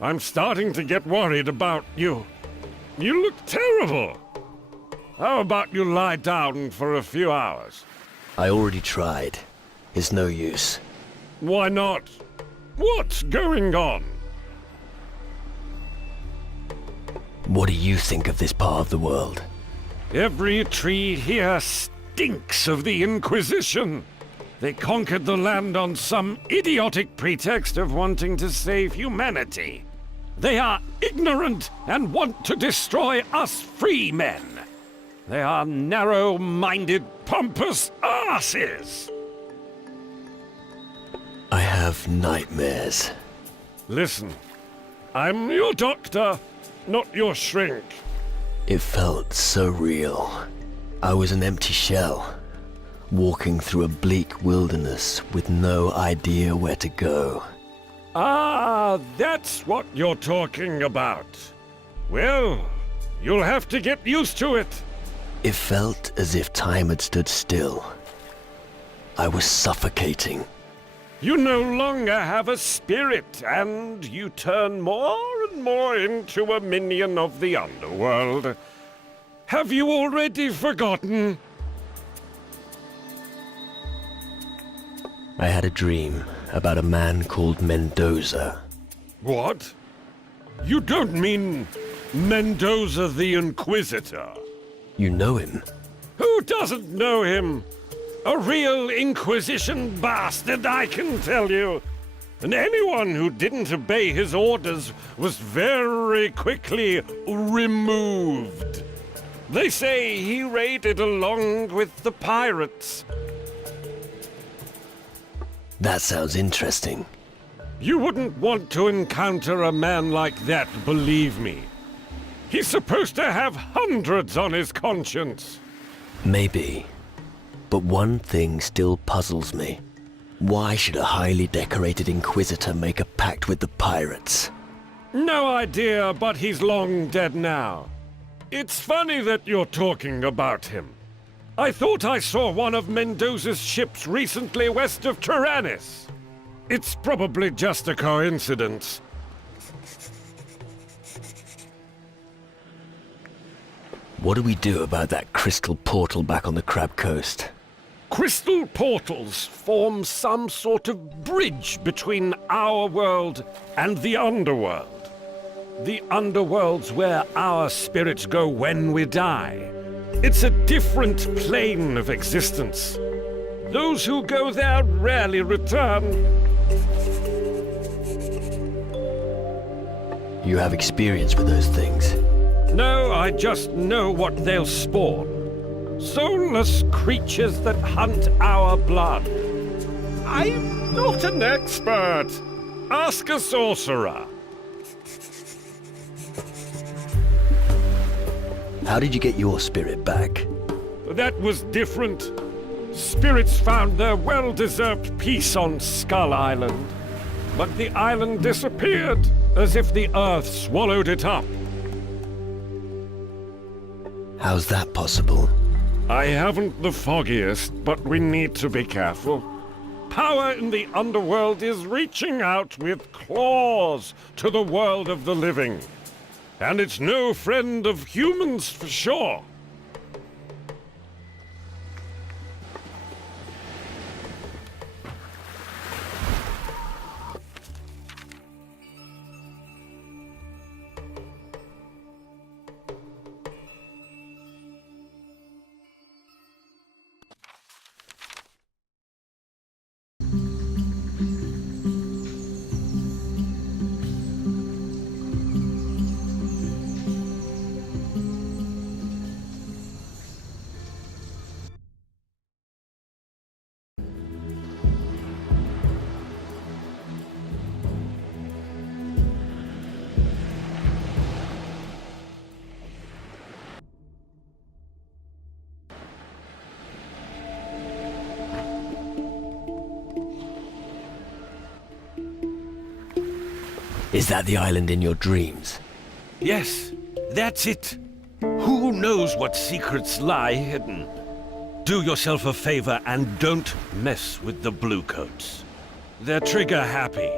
I'm starting to get worried about you. You look terrible. How about you lie down for a few hours? I already tried. It's no use. Why not? What's going on? What do you think of this part of the world? Every tree here stinks of the Inquisition. They conquered the land on some idiotic pretext of wanting to save humanity. They are ignorant and want to destroy us free men. They are narrow-minded, pompous asses. I have nightmares. Listen, I'm your doctor, not your shrink. It felt so real. I was an empty shell, walking through a bleak wilderness with no idea where to go. Ah, that's what you're talking about. Well, you'll have to get used to it. It felt as if time had stood still. I was suffocating. You no longer have a spirit, and you turn more and more into a minion of the underworld. Have you already forgotten? I had a dream about a man called Mendoza. What? You don't mean Mendoza the Inquisitor? You know him? Who doesn't know him? A real Inquisition bastard, I can tell you. And anyone who didn't obey his orders was very quickly removed. They say he raided along with the pirates. That sounds interesting. You wouldn't want to encounter a man like that, believe me. He's supposed to have hundreds on his conscience. Maybe. But one thing still puzzles me. Why should a highly decorated Inquisitor make a pact with the pirates? No idea, but he's long dead now. It's funny that you're talking about him. I thought I saw one of Mendoza's ships recently west of Tyrannus. It's probably just a coincidence. What do we do about that crystal portal back on the Crab Coast? Crystal portals form some sort of bridge between our world and the underworld. The underworld's where our spirits go when we die. It's a different plane of existence. Those who go there rarely return. You have experience with those things? No, I just know what they'll spawn. Soulless creatures that hunt our blood. I'm not an expert. Ask a sorcerer. How did you get your spirit back? That was different. Spirits found their well-deserved peace on Skull Island. But the island disappeared, as if the earth swallowed it up. How's that possible? I haven't the foggiest, but we need to be careful. Power in the underworld is reaching out with claws to the world of the living. And it's no friend of humans for sure. Is that the island in your dreams? Yes, that's it. Who knows what secrets lie hidden? Do yourself a favor and don't mess with the Bluecoats. They're trigger happy.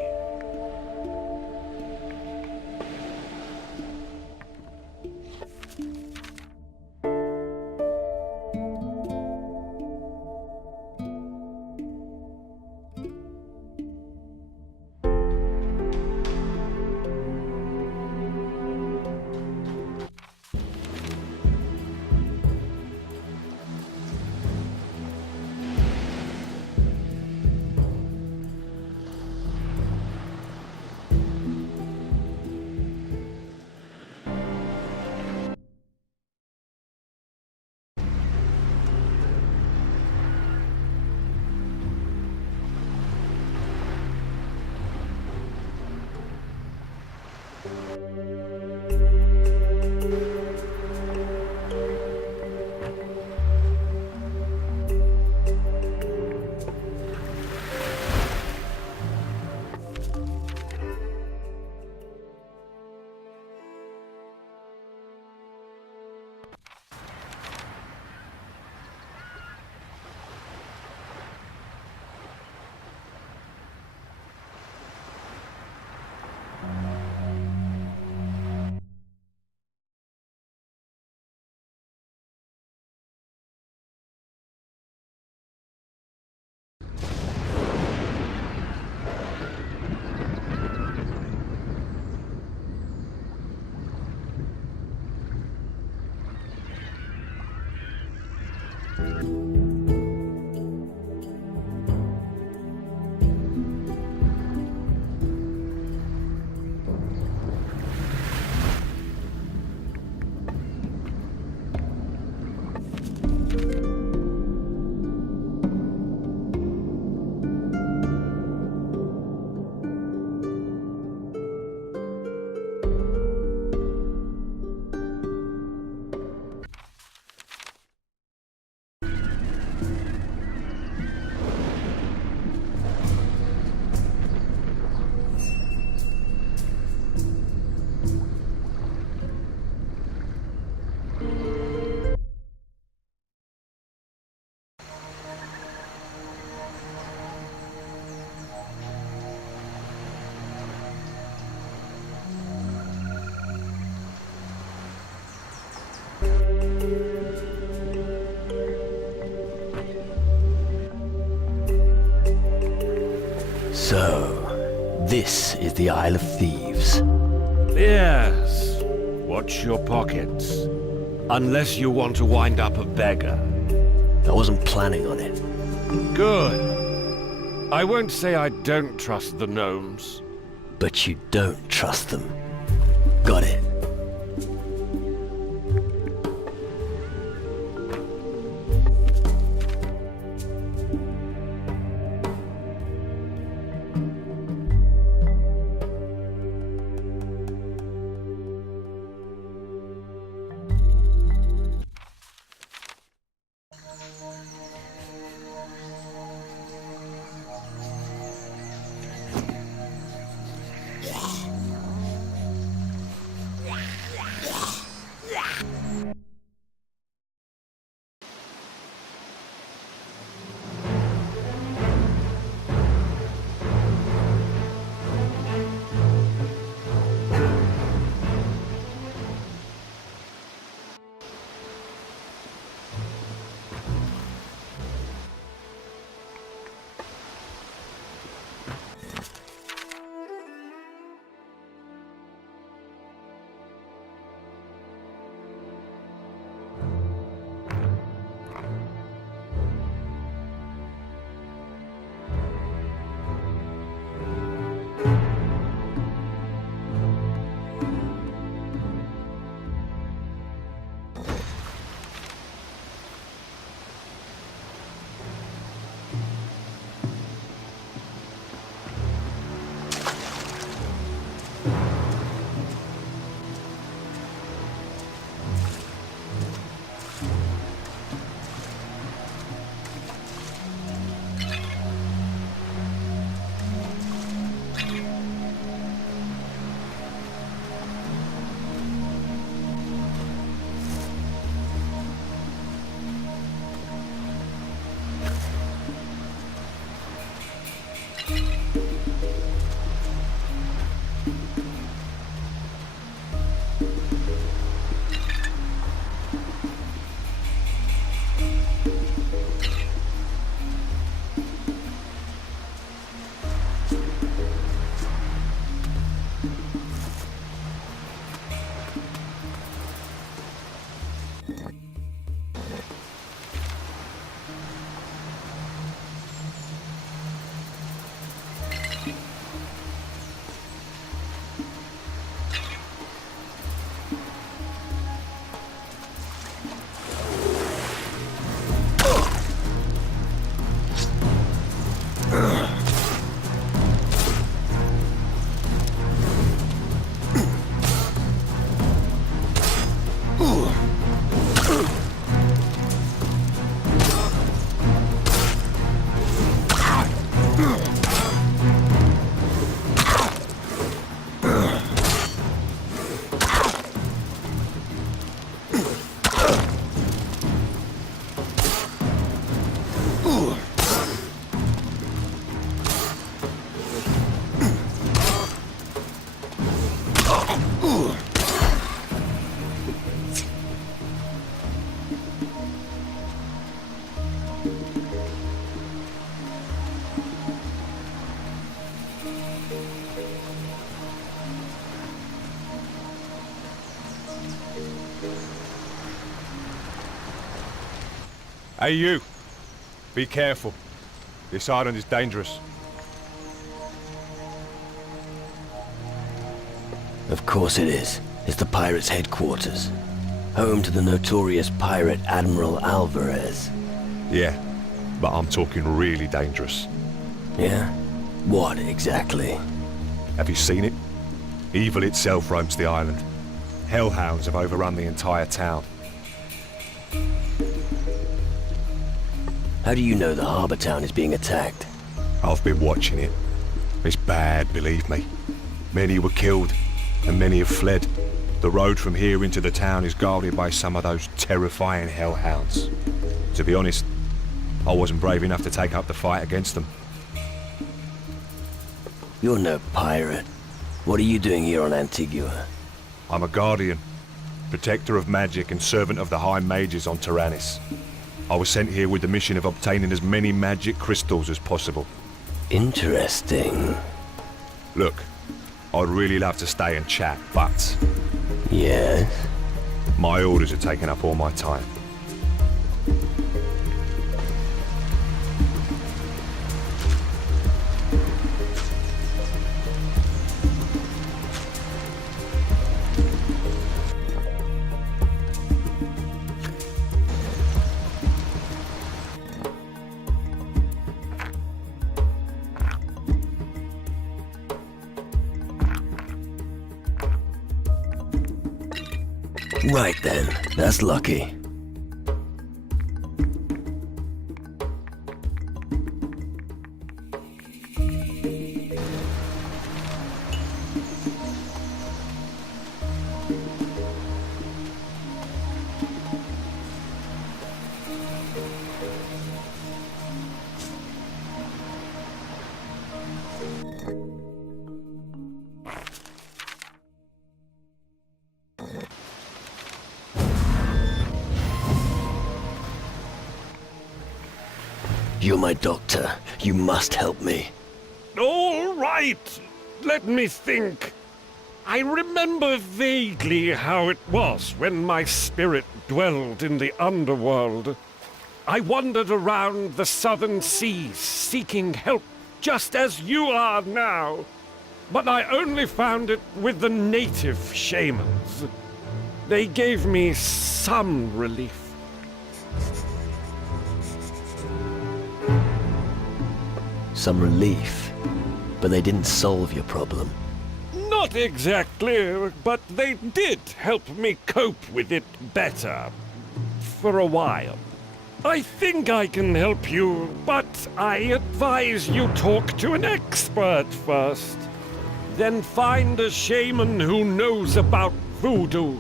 So, this is the Isle of Thieves. Yes. Watch your pockets. Unless you want to wind up a beggar. I wasn't planning on it. Good. I won't say I don't trust the gnomes. But you don't trust them. Got it. Hey, you. Be careful. This island is dangerous. Of course it is. It's the pirates' headquarters. Home to the notorious pirate Admiral Alvarez. Yeah, but I'm talking really dangerous. Yeah? What exactly? Have you seen it? Evil itself roams the island. Hellhounds have overrun the entire town. How do you know the harbor town is being attacked? I've been watching it. It's bad, believe me. Many were killed, and many have fled. The road from here into the town is guarded by some of those terrifying hellhounds. To be honest, I wasn't brave enough to take up the fight against them. You're no pirate. What are you doing here on Antigua? I'm a guardian, protector of magic and servant of the High Mages on Tyrannus. I was sent here with the mission of obtaining as many magic crystals as possible. Interesting. Look, I'd really love to stay and chat, but Yes? my orders are taking up all my time. Right then, that's lucky. You're my doctor. You must help me. All right. Let me think. I remember vaguely how it was when my spirit dwelled in the underworld. I wandered around the southern seas seeking help, just as you are now. But I only found it with the native shamans. They gave me some relief. Some relief. But they didn't solve your problem. Not exactly, but they did help me cope with it better. For a while. I think I can help you, but I advise you talk to an expert first. Then find a shaman who knows about voodoo.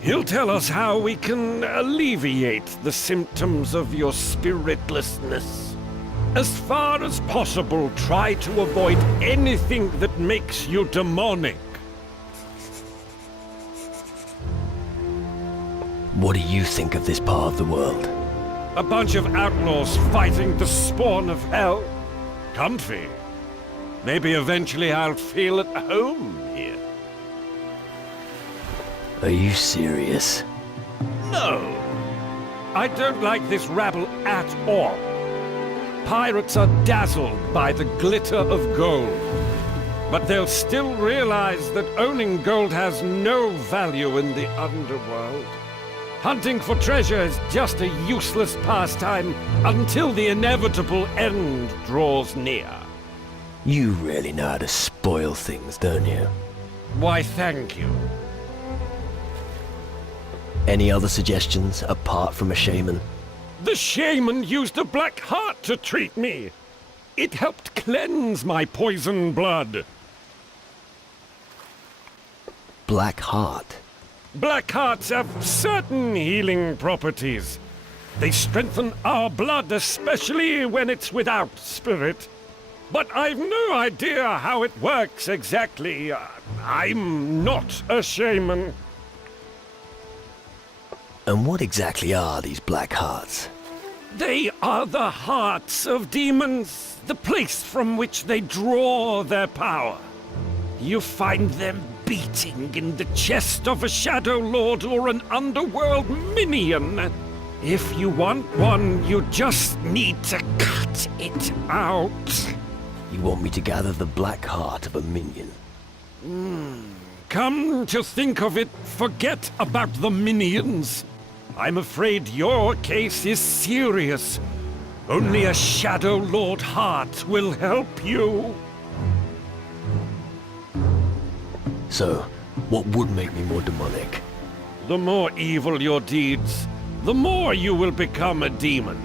He'll tell us how we can alleviate the symptoms of your spiritlessness. As far as possible, try to avoid anything that makes you demonic. What do you think of this part of the world? A bunch of outlaws fighting the spawn of hell. Comfy. Maybe eventually I'll feel at home here. Are you serious? No. I don't like this rabble at all. Pirates are dazzled by the glitter of gold. But they'll still realize that owning gold has no value in the underworld. Hunting for treasure is just a useless pastime until the inevitable end draws near. You really know how to spoil things, don't you? Why, thank you. Any other suggestions apart from a shaman? The shaman used a black heart to treat me. It helped cleanse my poison blood. Black heart? Black hearts have certain healing properties. They strengthen our blood, especially when it's without spirit. But I've no idea how it works exactly. I'm not a shaman. And what exactly are these black hearts? They are the hearts of demons, the place from which they draw their power. You find them beating in the chest of a Shadow Lord or an underworld minion. If you want one, you just need to cut it out. You want me to gather the black heart of a minion? Come to think of it, forget about the minions. I'm afraid your case is serious. Only a Shadow Lord heart will help you. So, what would make me more demonic? The more evil your deeds, the more you will become a demon.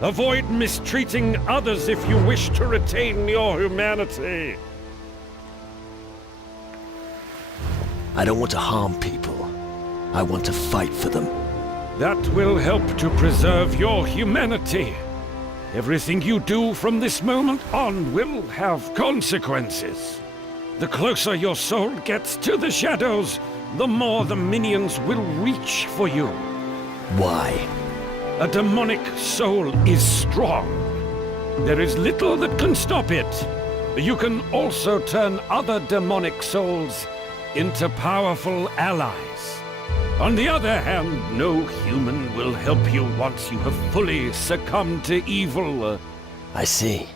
Avoid mistreating others if you wish to retain your humanity. I don't want to harm people. I want to fight for them. That will help to preserve your humanity. Everything you do from this moment on will have consequences. The closer your soul gets to the shadows, the more the minions will reach for you. Why? A demonic soul is strong. There is little that can stop it. You can also turn other demonic souls into powerful allies. On the other hand, no human will help you once you have fully succumbed to evil. I see.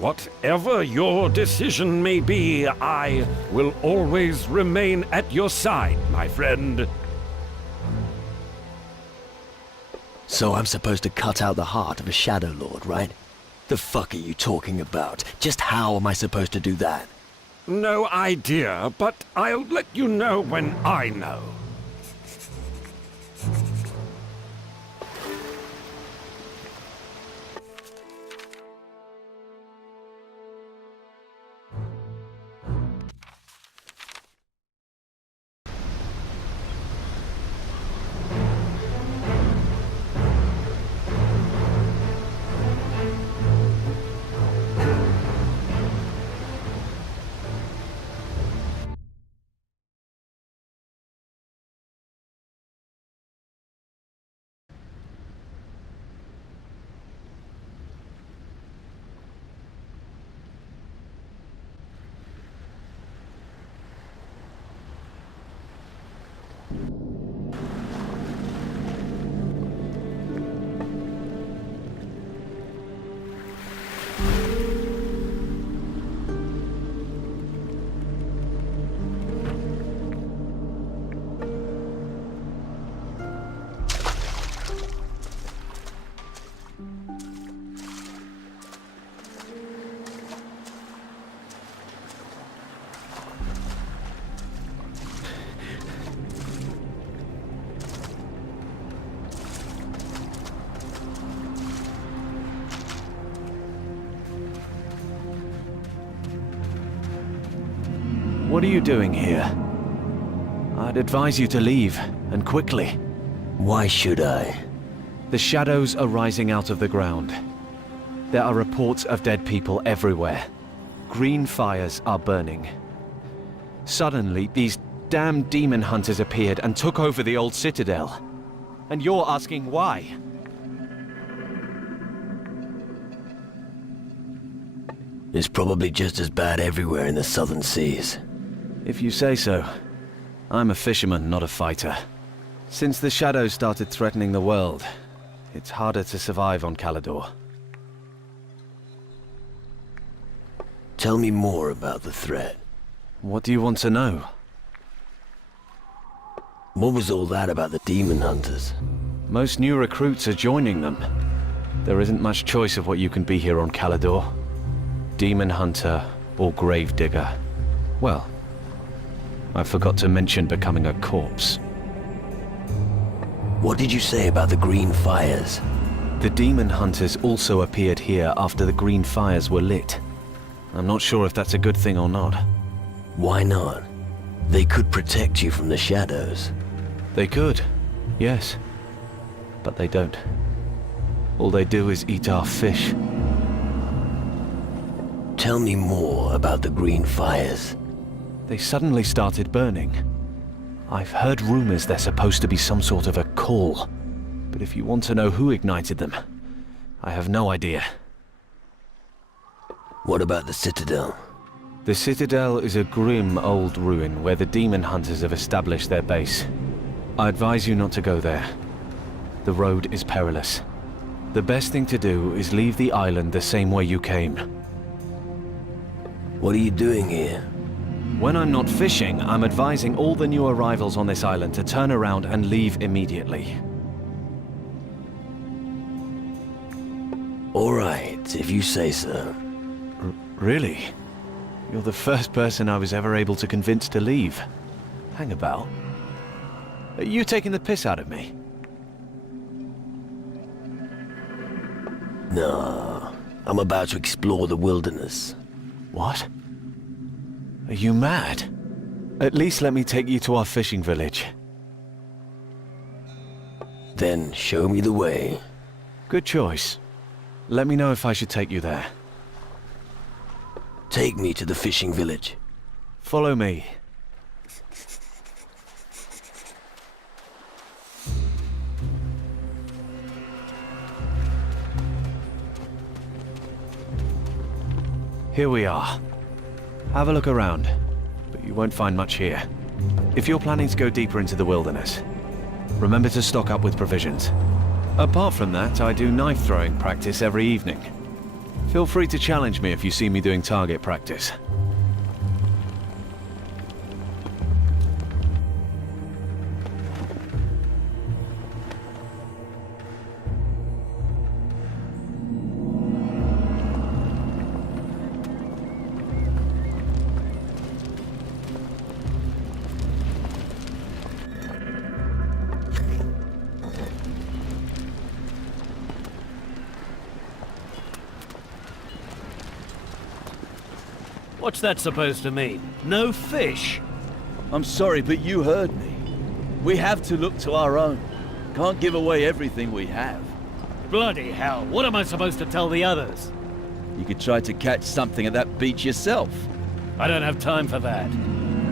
Whatever your decision may be, I will always remain at your side, my friend. So I'm supposed to cut out the heart of a Shadow Lord, right? The fuck are you talking about? Just how am I supposed to do that? No idea, but I'll let you know when I know. What are you doing here? I'd advise you to leave, and quickly. Why should I? The shadows are rising out of the ground. There are reports of dead people everywhere. Green fires are burning. Suddenly, these damn demon hunters appeared and took over the old citadel. And you're asking why? It's probably just as bad everywhere in the southern seas. If you say so. I'm a fisherman, not a fighter. Since the shadows started threatening the world, it's harder to survive on Calador. Tell me more about the threat. What do you want to know? What was all that about the demon hunters? Most new recruits are joining them. There isn't much choice of what you can be here on Calador. Demon hunter or gravedigger. Well, I forgot to mention becoming a corpse. What did you say about the green fires? The demon hunters also appeared here after the green fires were lit. I'm not sure if that's a good thing or not. Why not? They could protect you from the shadows. They could, yes. But they don't. All they do is eat our fish. Tell me more about the green fires. They suddenly started burning. I've heard rumors they're supposed to be some sort of a call, but if you want to know who ignited them, I have no idea. What about the Citadel? The Citadel is a grim old ruin where the demon hunters have established their base. I advise you not to go there. The road is perilous. The best thing to do is leave the island the same way you came. What are you doing here? When I'm not fishing, I'm advising all the new arrivals on this island to turn around and leave immediately. All right, if you say so. Really? You're the first person I was ever able to convince to leave. Hang about. Are you taking the piss out of me? No, I'm about to explore the wilderness. What? Are you mad? At least let me take you to our fishing village. Then show me the way. Good choice. Let me know if I should take you there. Take me to the fishing village. Follow me. Here we are. Have a look around, but you won't find much here. If you're planning to go deeper into the wilderness, remember to stock up with provisions. Apart from that, I do knife throwing practice every evening. Feel free to challenge me if you see me doing target practice. What's that supposed to mean? No fish? I'm sorry, but you heard me. We have to look to our own. Can't give away everything we have. Bloody hell, what am I supposed to tell the others? You could try to catch something at that beach yourself. I don't have time for that.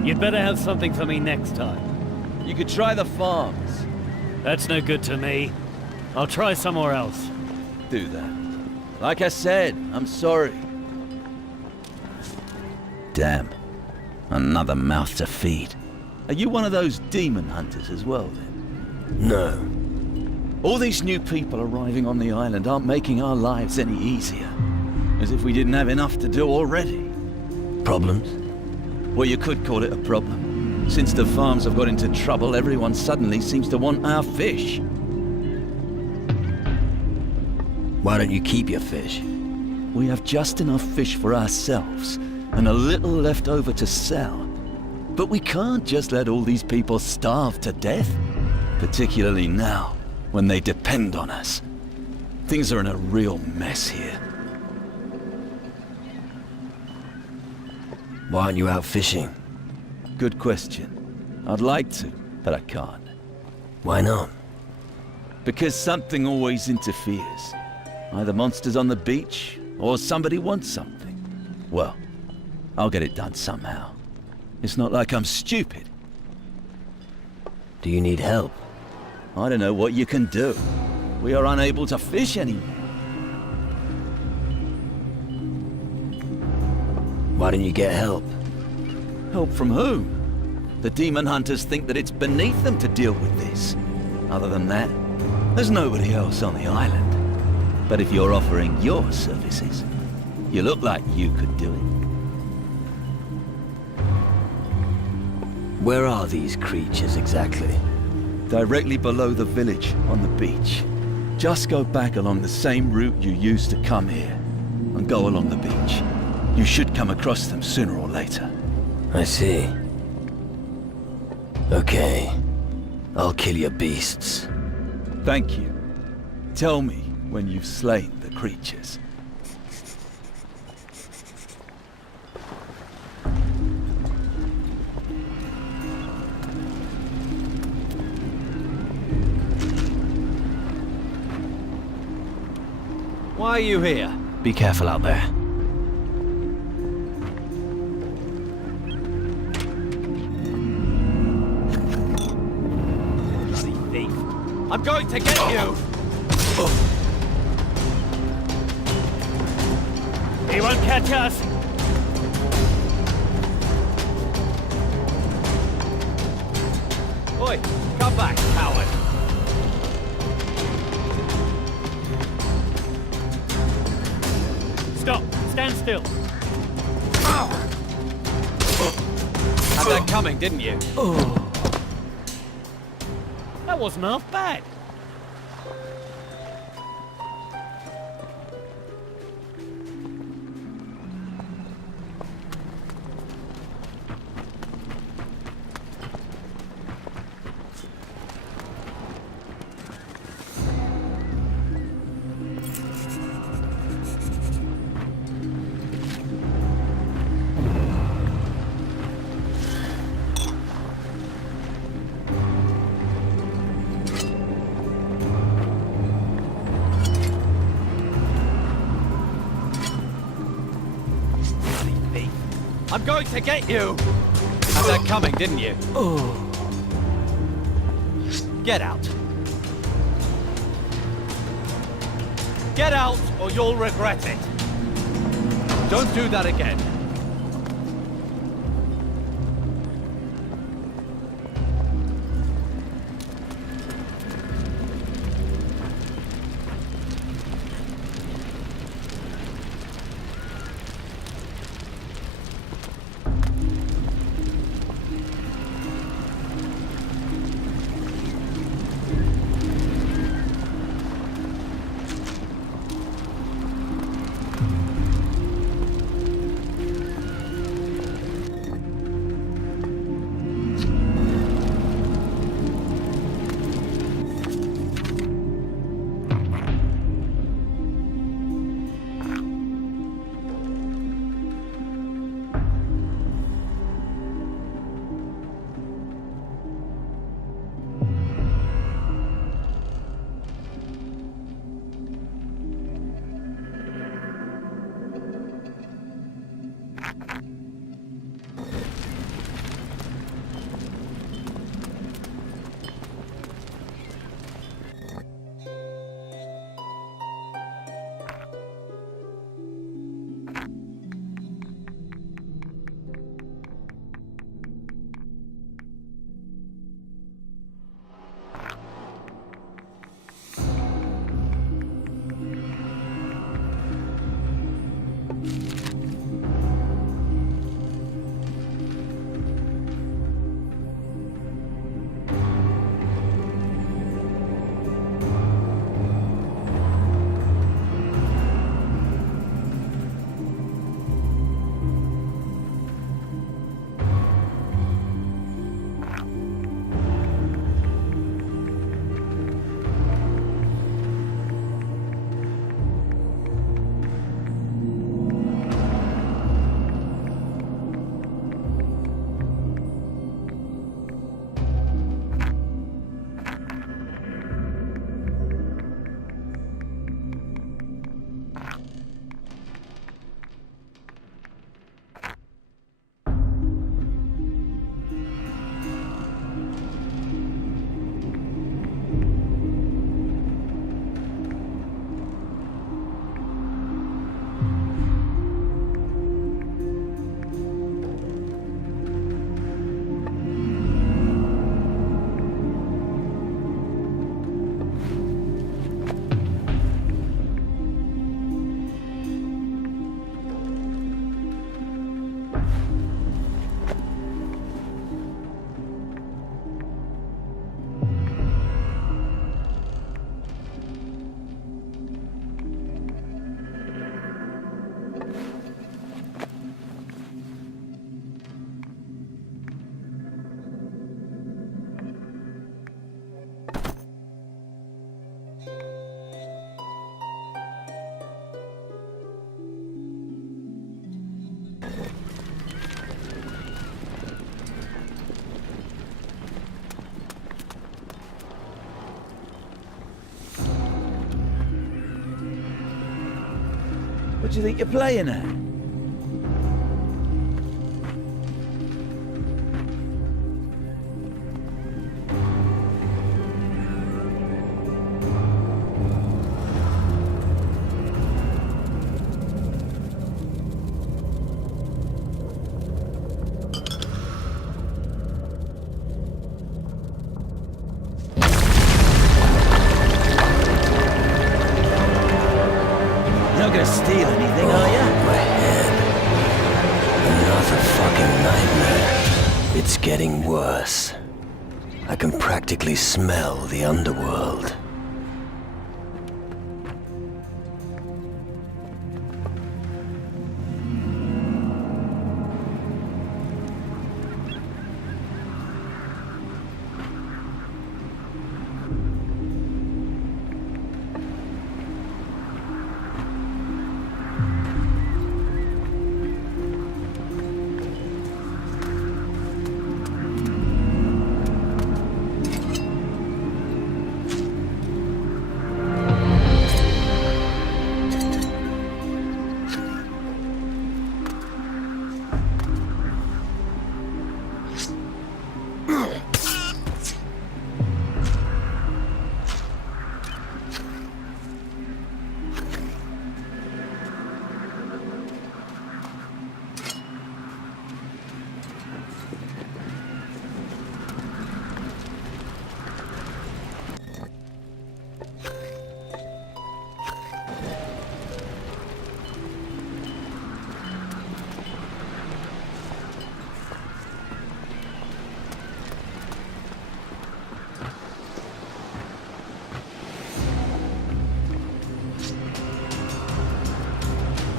You'd better have something for me next time. You could try the farms. That's no good to me. I'll try somewhere else. Do that. Like I said, I'm sorry. Damn. Another mouth to feed. Are you one of those demon hunters as well, then? No. All these new people arriving on the island aren't making our lives any easier. As if we didn't have enough to do already. Problems? Well, you could call it a problem. Since the farms have got into trouble, everyone suddenly seems to want our fish. Why don't you keep your fish? We have just enough fish for ourselves, and a little left over to sell. But we can't just let all these people starve to death. Particularly now, when they depend on us. Things are in a real mess here. Why aren't you out fishing? Good question. I'd like to, but I can't. Why not? Because something always interferes. Either monsters on the beach, or somebody wants something. Well, I'll get it done somehow. It's not like I'm stupid. Do you need help? I don't know what you can do. We are unable to fish anymore. Why don't you get help? Help from whom? The demon hunters think that it's beneath them to deal with this. Other than that, there's nobody else on the island. But if you're offering your services, you look like you could do it. Where are these creatures exactly? Directly below the village, on the beach. Just go back along the same route you used to come here, and go along the beach. You should come across them sooner or later. I see. Okay. I'll kill your beasts. Thank you. Tell me when you've slain the creatures. Why are you here? Be careful out there. I'm going to get you! He won't catch us! Oi, come back, coward! Stop! Stand still! Had that coming, didn't you? That wasn't half bad. I'm going to get you! Had that coming, didn't you? Get out. Get out, or you'll regret it. Don't do that again. What do you think you're playing at? gonna steal anything, are you? My head. Another fucking nightmare. It's getting worse. I can practically smell the underworld.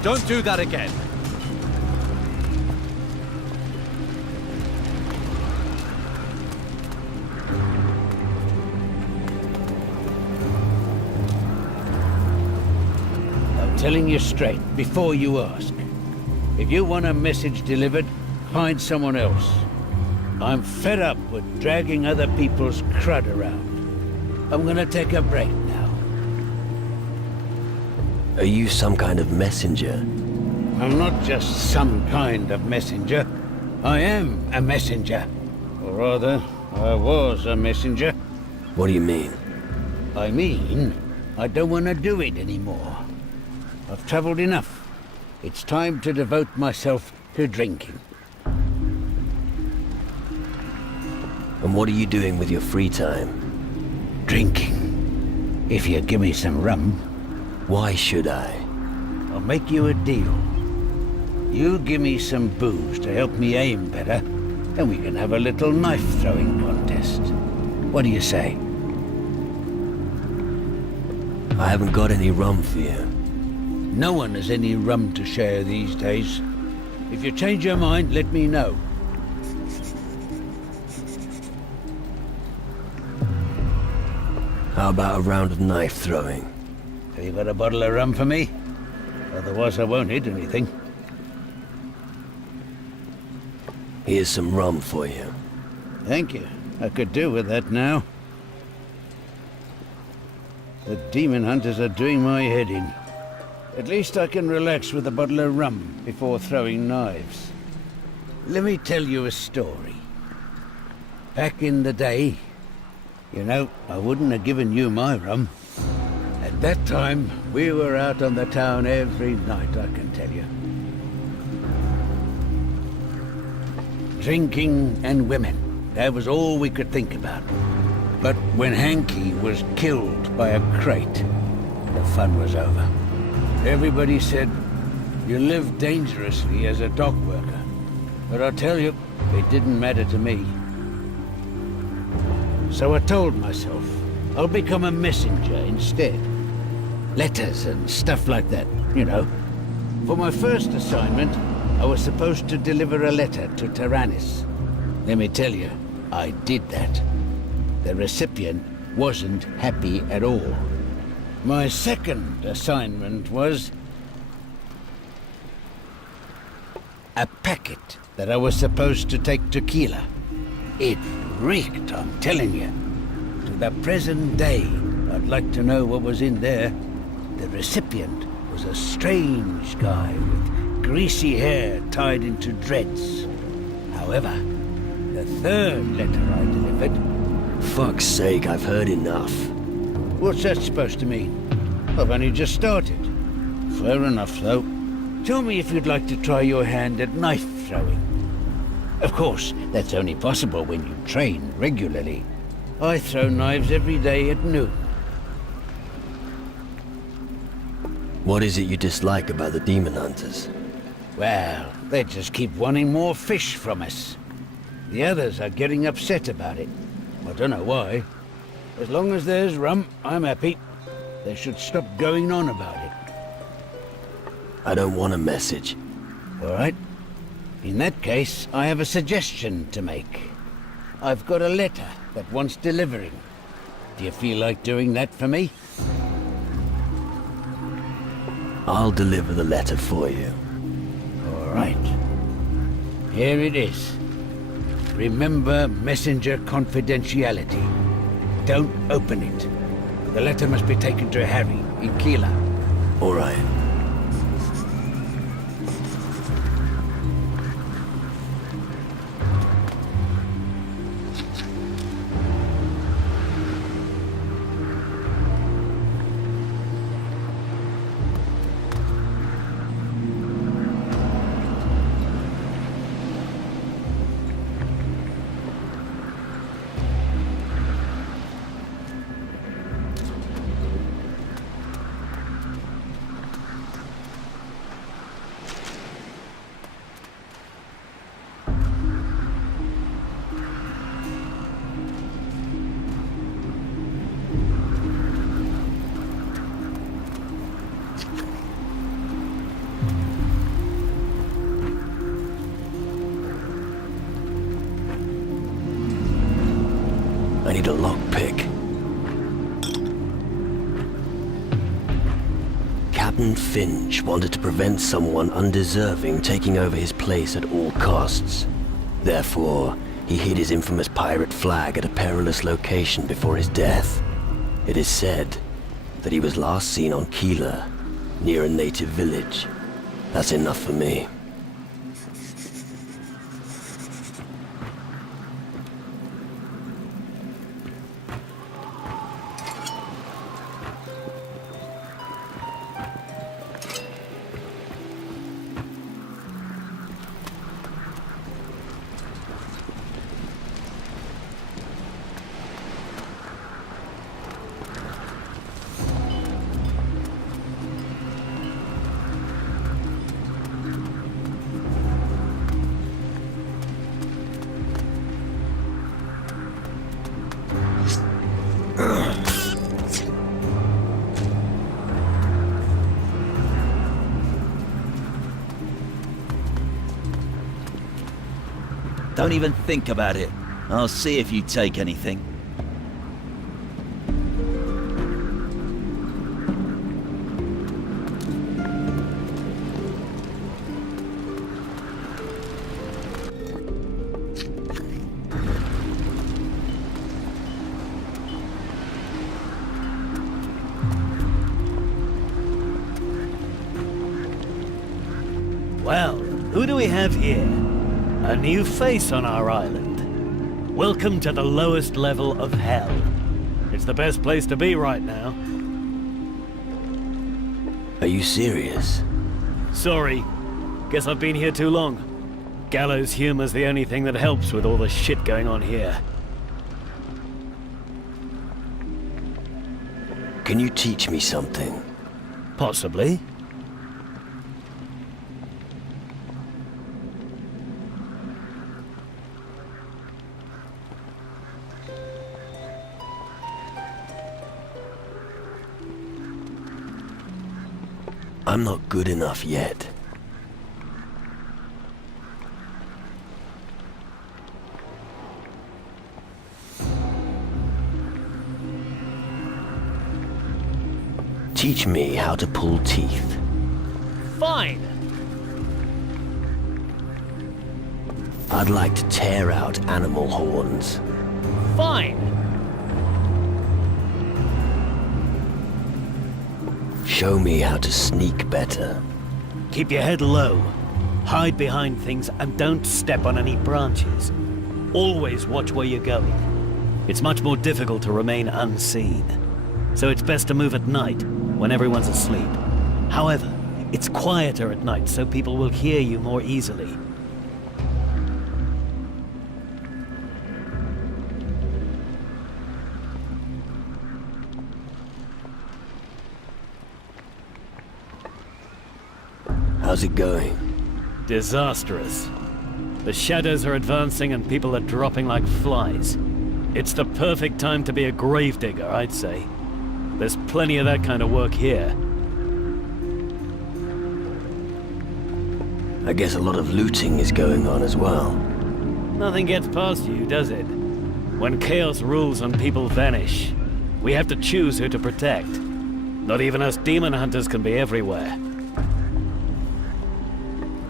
Don't do that again. I'm telling you straight, before you ask. If you want a message delivered, find someone else. I'm fed up with dragging other people's crud around. I'm gonna take a break now. Are you some kind of messenger? I'm not just some kind of messenger. I am a messenger. Or rather, I was a messenger. What do you mean? I mean, I don't want to do it anymore. I've traveled enough. It's time to devote myself to drinking. And what are you doing with your free time? Drinking. If you give me some rum, Why should I? I'll make you a deal. You give me some booze to help me aim better, and we can have a little knife-throwing contest. What do you say? I haven't got any rum for you. No one has any rum to share these days. If you change your mind, let me know. How about a round of knife throwing? Have you got a bottle of rum for me? Otherwise I won't hit anything. Here's some rum for you. Thank you. I could do with that now. The demon hunters are doing my head in. At least I can relax with a bottle of rum before throwing knives. Let me tell you a story. Back in the day, you know, I wouldn't have given you my rum. At that time, we were out on the town every night, I can tell you. Drinking and women, that was all we could think about. But when Hanky was killed by a crate, the fun was over. Everybody said, you live dangerously as a dock worker. But I'll tell you, it didn't matter to me. So I told myself, I'll become a messenger instead. Letters and stuff like that, you know. For my first assignment, I was supposed to deliver a letter to Tyrannus. Let me tell you, I did that. The recipient wasn't happy at all. My second assignment was a packet that I was supposed to take to Keela. It reeked, I'm telling you. To the present day, I'd like to know what was in there. The recipient was a strange guy with greasy hair tied into dreads. However, the third letter I delivered... Fuck's sake, I've heard enough. What's that supposed to mean? I've only just started. Fair enough, though. Tell me if you'd like to try your hand at knife throwing. Of course, that's only possible when you train regularly. I throw knives every day at noon. What is it you dislike about the demon hunters? Well, they just keep wanting more fish from us. The others are getting upset about it. I don't know why. As long as there's rum, I'm happy. They should stop going on about it. I don't want a message. All right. In that case, I have a suggestion to make. I've got a letter that wants delivering. Do you feel like doing that for me? I'll deliver the letter for you. All right. Here it is. Remember messenger confidentiality. Don't open it. The letter must be taken to Harry in Keeler. All right. I need a lockpick. Captain Finch wanted to prevent someone undeserving taking over his place at all costs. Therefore, he hid his infamous pirate flag at a perilous location before his death. It is said that he was last seen on Keeler, near a native village. That's enough for me. Don't even think about it. I'll see if you take anything. Well, who do we have here? A new face on our island. Welcome to the lowest level of hell. It's the best place to be right now. Are you serious? Sorry. Guess I've been here too long. Gallows humor's the only thing that helps with all the shit going on here. Can you teach me something? Possibly. I'm not good enough yet. Teach me how to pull teeth. Fine! I'd like to tear out animal horns. Fine! Show me how to sneak better. Keep your head low. Hide behind things and don't step on any branches. Always watch where you're going. It's much more difficult to remain unseen. So it's best to move at night, when everyone's asleep. However, it's quieter at night, so people will hear you more easily. How's it going? Disastrous. The shadows are advancing and people are dropping like flies. It's the perfect time to be a gravedigger, I'd say. There's plenty of that kind of work here. I guess a lot of looting is going on as well. Nothing gets past you, does it? When chaos rules and people vanish, we have to choose who to protect. Not even us demon hunters can be everywhere.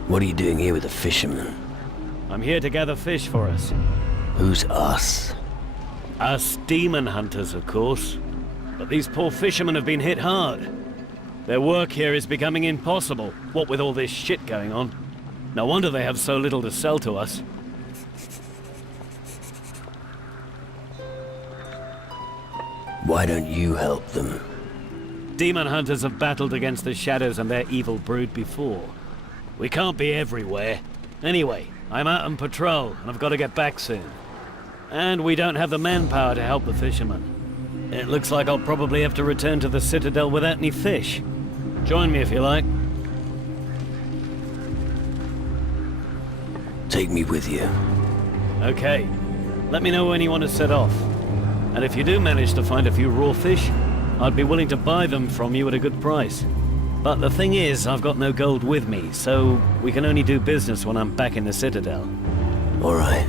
What are you doing here with the fishermen? I'm here to gather fish for us. Who's us? Us demon hunters, of course. But these poor fishermen have been hit hard. Their work here is becoming impossible, what with all this shit going on. No wonder they have so little to sell to us. Why don't you help them? Demon hunters have battled against the shadows and their evil brood before. We can't be everywhere. Anyway, I'm out on patrol, and I've got to get back soon. And we don't have the manpower to help the fishermen. It looks like I'll probably have to return to the Citadel without any fish. Join me if you like. Take me with you. Okay. Let me know when you want to set off. And if you do manage to find a few raw fish, I'd be willing to buy them from you at a good price. But the thing is, I've got no gold with me, so we can only do business when I'm back in the Citadel. All right.